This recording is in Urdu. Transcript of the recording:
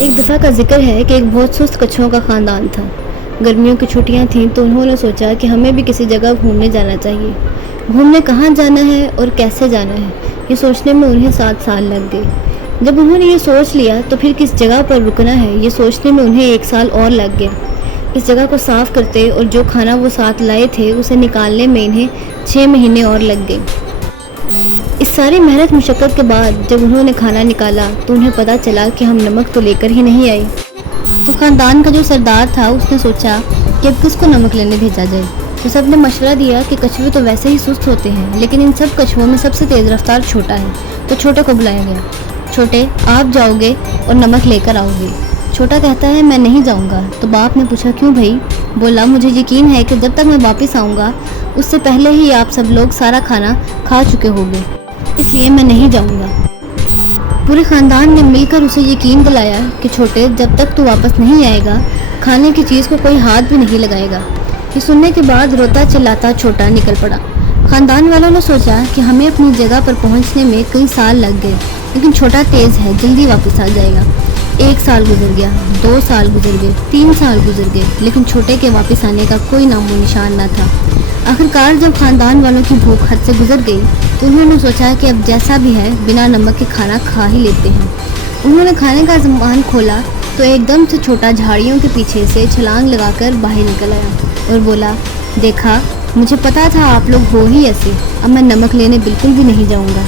ایک دفعہ کا ذکر ہے کہ ایک بہت سست کچھوؤں کا خاندان تھا۔ گرمیوں کی چھٹیاں تھیں تو انہوں نے سوچا کہ ہمیں بھی کسی جگہ گھومنے جانا چاہیے۔ گھومنے کہاں جانا ہے اور کیسے جانا ہے، یہ سوچنے میں انہیں 7 سال لگ گئے۔ جب انہوں نے یہ سوچ لیا تو پھر کس جگہ پر رکنا ہے یہ سوچنے میں انہیں 1 سال اور لگ گیا۔ اس جگہ کو صاف کرتے اور جو کھانا وہ ساتھ لائے تھے اسے نکالنے میں انہیں 6 مہینے اور لگ گئے۔ اس ساری محنت مشقت کے بعد جب انہوں نے کھانا نکالا تو انہیں پتہ چلا کہ ہم نمک تو لے کر ہی نہیں آئے۔ تو خاندان کا جو سردار تھا اس نے سوچا کہ اب کس کو نمک لینے بھیجا جائے۔ تو سب نے مشورہ دیا کہ کچھوے تو ویسے ہی سست ہوتے ہیں، لیکن ان سب کچھووں میں سب سے تیز رفتار چھوٹا ہے، تو چھوٹے کو بلایا گیا۔ چھوٹے، آپ جاؤ گے اور نمک لے کر آؤ گے۔ چھوٹا کہتا ہے میں نہیں جاؤں گا۔ تو باپ نے پوچھا کیوں بھائی؟ بولا مجھے یقین ہے کہ جب تک میں واپس آؤں گا اس سے پہلے ہی آپ سب لوگ سارا کھانا کھا چکے ہوگے، اس لیے میں نہیں جاؤں گا۔ پورے خاندان نے مل کر اسے یقین دلایا کہ چھوٹے جب تک تو واپس نہیں آئے گا کھانے کی چیز کو کوئی ہاتھ بھی نہیں لگائے گا۔ یہ سننے کے بعد روتا چلاتا چھوٹا نکل پڑا۔ خاندان والوں نے سوچا کہ ہمیں اپنی جگہ پر پہنچنے میں کئی سال لگ گئے، لیکن چھوٹا تیز ہے، جلدی واپس آ جائے گا۔ 1 سال گزر گیا، 2 سال گزر گئے، 3 سال گزر گئے، لیکن چھوٹے کے واپس آنے کا کوئی نام و نشان نہ تھا۔ آخرکار جب خاندان والوں کی بھوک حد سے گزر گئی تو انہوں نے سوچا کہ اب جیسا بھی ہے بنا نمک کے کھانا کھا ہی لیتے ہیں۔ انہوں نے کھانے کا سامان کھولا تو ایک دم سے چھوٹا جھاڑیوں کے پیچھے سے چھلانگ لگا کر باہر نکل آیا اور بولا دیکھا مجھے پتا تھا آپ لوگ ہو ہی ایسے، اب میں نمک لینے بالکل بھی نہیں جاؤں گا۔